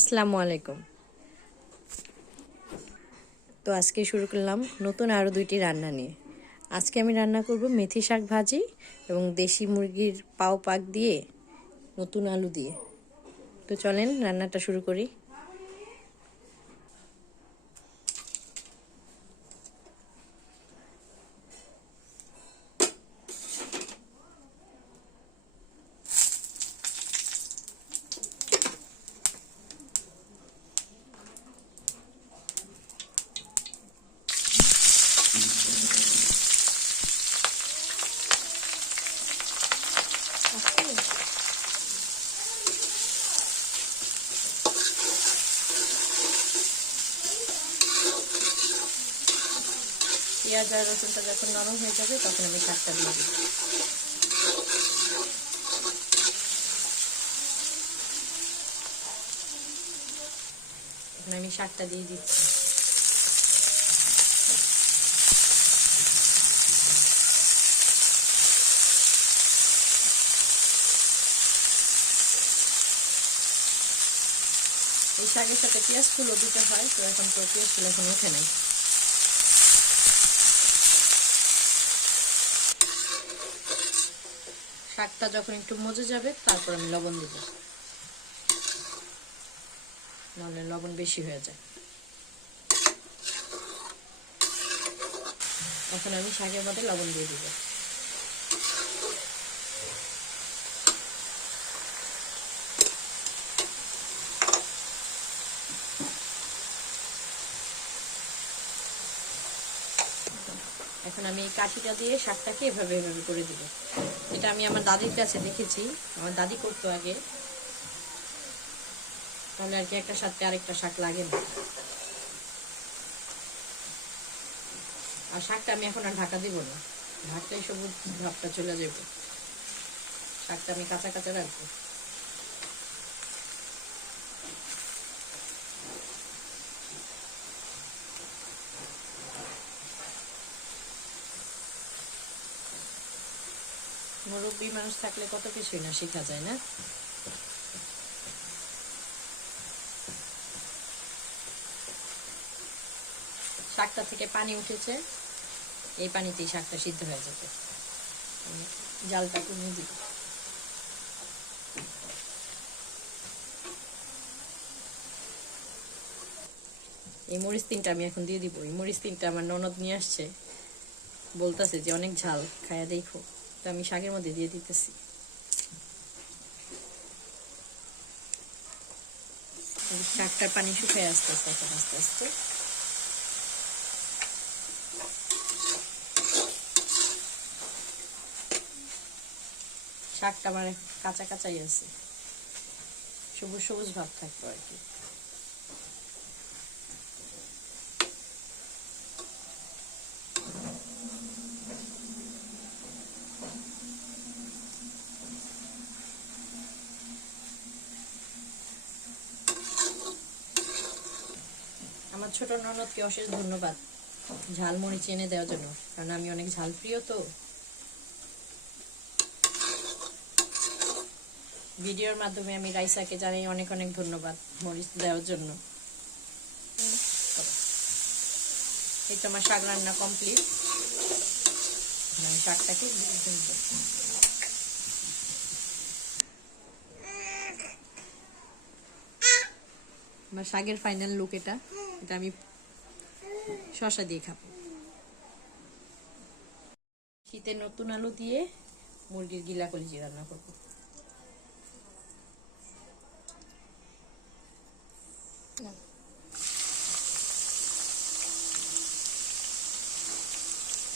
আসসালামু আলাইকুম। তো আজকে শুরু করলাম নতুন আরও দুইটি রান্না নিয়ে। আজকে আমি রান্না করব মেথি শাক ভাজি এবং দেশি মুরগির পাও পাক দিয়ে নতুন আলু দিয়ে। তো চলেন রান্নাটা শুরু করি। পেঁয়াজ আর রসুনটা যখন নরম হয়ে যাবে তখন আমি শাকটা দিয়ে দিই। এখন আমি শাকটা দিয়ে দিচ্ছি। এই শাকের সাথে পেঁয়াজ ফুলও দিতে হয়, তো এখন তো পেঁয়াজ ফুল এখন ওঠে নাই। শাকটা যখন একটু মজে যাবে তারপর আমি লবণ দিব, নাহলে লবণ বেশি হয়ে যায়। এখন আমি শাকের মধ্যে লবণ দিয়ে দিব। এখন আমি এই কাঠিটা দিয়ে শাকটাকে এভাবে এভাবে করে দিব। এটা আমি আমার দাদির কাছে দেখেছি, আমার দাদি করতো আগে, তাহলে আর কি একটা সাথে আরেকটা শাক লাগে না। আর শাকটা আমি এখন আর ঢাকা দিব না, ঢাকলেই সবুজ ভাবটা চলে যাবে। শাকটা আমি কাঁচা কাঁচা রাখবো। মুরব্বী মানুষ থাকলে কত কিছুই না শেখা যায় না। শাকটা থেকে পানি উঠেছে, এই পানিতেই শাকটা সিদ্ধ হয়ে যাবে। জালটা কমিয়ে দিব। এই মরিচ তিনটা আমি এখন দিয়ে দিব। এই মরিচ তিনটা আমার ননদ নিয়ে আসছে, বলতেছে যে অনেক ঝাল, খায়া দেখো। তো আমি শাকের মধ্যে দিয়ে দিতেছি। শাকটার পানি শুকায় আস্তে আস্তে আস্তে আস্তে। শাকটা আমার কাঁচা কাঁচাই আছে, সবুজ সবুজ ভাব থাকবে আর কি। আমার ছোট ননদকে অশেষ ধন্যবাদ ঝাল মরিচ এনে দেওয়ার জন্য, কারণ আমি অনেক ঝাল প্রিয়। তো ভিডিওর মাধ্যমে আমি রাইসাকে জানাই অনেক অনেক ধন্যবাদ মরিচ দেওয়ার জন্য। এই তো আমার শাক রান্না কমপ্লিট। আমি শাকটাকে আমার শাকের ফাইনাল লুক এটা। এটা আমি শসা দিয়ে খাবো। শীতের নতুন আলু দিয়ে মুরগির গিলা কলিজি রান্না করবো।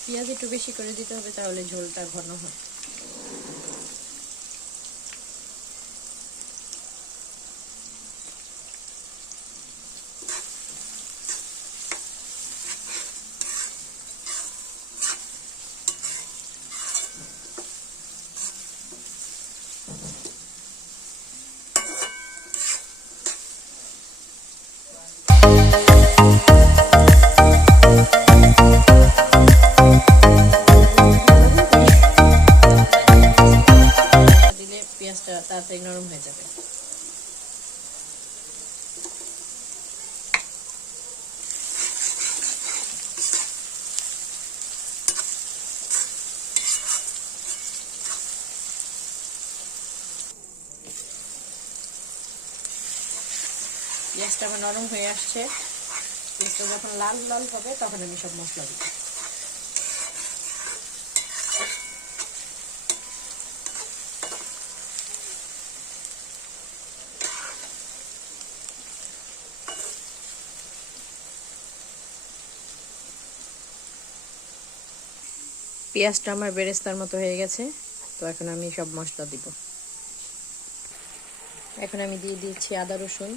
পেঁয়াজ একটু বেশি করে দিতে হবে, তাহলে ঝোলটা ঘন হয়। পেঁয়াজটা আমার নরম হয়ে আসছে। পেঁয়াজটা যখন লাল লাল হবে তখন আমি সব মশলা দিব। পেঁয়াজটা আমার বেরেস্তার মতো হয়ে গেছে। তো এখন আমি সব মশলা দিব। এখন আমি দিয়ে দিচ্ছি আদা রসুন।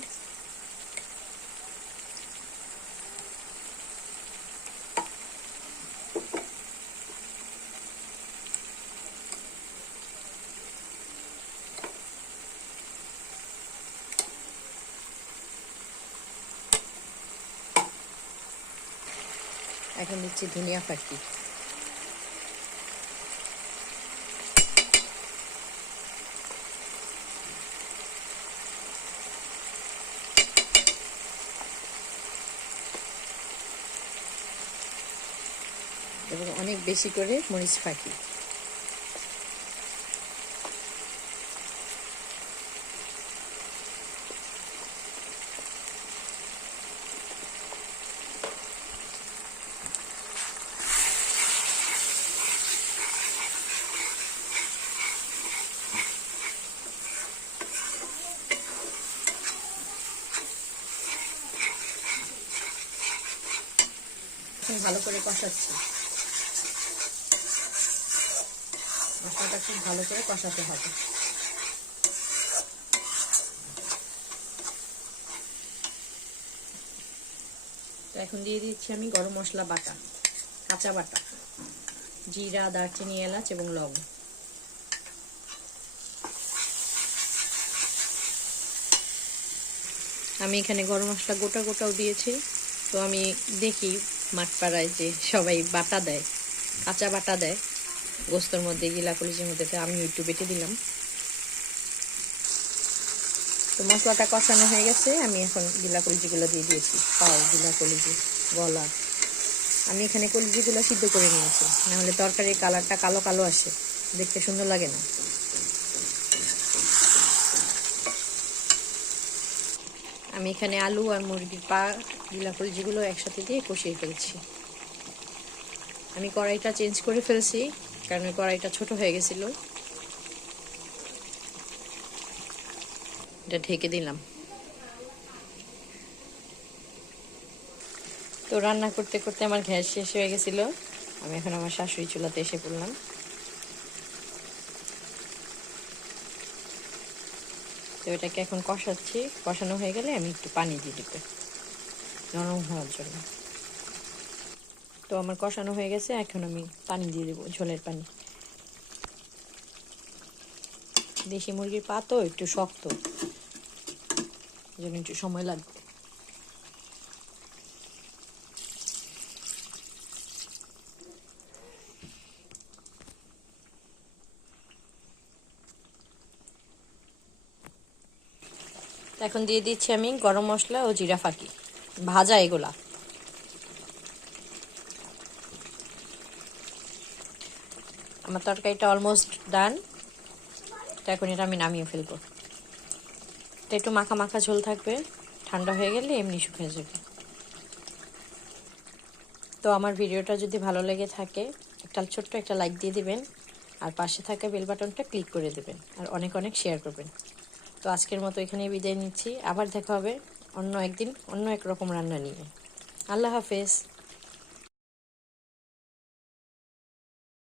এখন দিচ্ছি ধনিয়া পাতা। এবং অনেক বেশি করে মরিচ ফাঁকি। ভালো করে কষাচ্ছি। মশলাটা খুব ভালো করে কষাতে হবে। তো এখন দিয়ে দিচ্ছি আমি গরম মশলা বাটা, কাঁচা বাটা, জিরা, দারচিনি, এলাচ এবং লবঙ্গ। আমি এখানে গরম মশলা গোটা গোটাও দিয়েছি। তো আমি দেখি মাঠপাড়ায় যে সবাই বাটা দেয়, কাঁচা বাটা দেয় গোস্তর মধ্যে, গিলা কলিজির মধ্যে, আমি একটু বেটে দিলাম। তো মশলাটা কষানো হয়ে গেছে। আমি এখন গিলা কলিজিগুলো দিয়ে দিয়েছি, পাও, গিলা কলিজি, গলা। আমি এখানে কলিজিগুলো সিদ্ধ করে নিয়েছি, নাহলে তরকারির কালারটা কালো কালো আসে, দেখতে সুন্দর লাগে না। আমি এখানে আলু আর মুরগির পা, গিলা কলিজিগুলো একসাথে দিয়ে কষিয়ে ফেলছি। আমি কড়াইটা চেঞ্জ করে ফেলছি, কারণ ওই কড়াইটা ছোট হয়ে গেছিল। এটা ঢেকে দিলাম। তো রান্না করতে করতে আমার গ্যাস শেষ হয়ে গেছিল। আমি এখন আমার শাশুড়ি চুলাতে এসে পড়লাম। তো এটাকে এখন কষাচ্ছি। কষানো হয়ে গেলে আমি একটু পানি দিয়ে দিব নরম হওয়ার জন্য। তো আমার কষানো হয়ে গেছে, এখন আমি পানি দিয়ে দেবো, ঝোলের পানি। দেশি মুরগির পা তো একটু শক্ত, জন্য একটু সময় লাগবে। এখন দিয়ে দিচ্ছি আমি গরম মশলা ও জিরা ফাঁকি, ভাজা এগুলা। আমার তরকারিটা অলমোস্ট ডান। তো এখন এটা আমি নামিয়ে ফেলবো। তো একটু মাখা মাখা ঝোল থাকবে, ঠান্ডা হয়ে গেলে এমনি শুকিয়ে যাবে। তো আমার ভিডিওটা যদি ভালো লেগে থাকে, একটা ছোট্ট একটা লাইক দিয়ে দিবেন, আর পাশে থাকা বেল বাটনটা ক্লিক করে দেবেন, আর অনেক অনেক শেয়ার করবেন। তো আজকের মতো এখানেই বিদায় নিচ্ছি। আবার দেখা হবে অন্য একদিন অন্য এক রকম রান্না নিয়ে। আল্লাহ হাফেজ।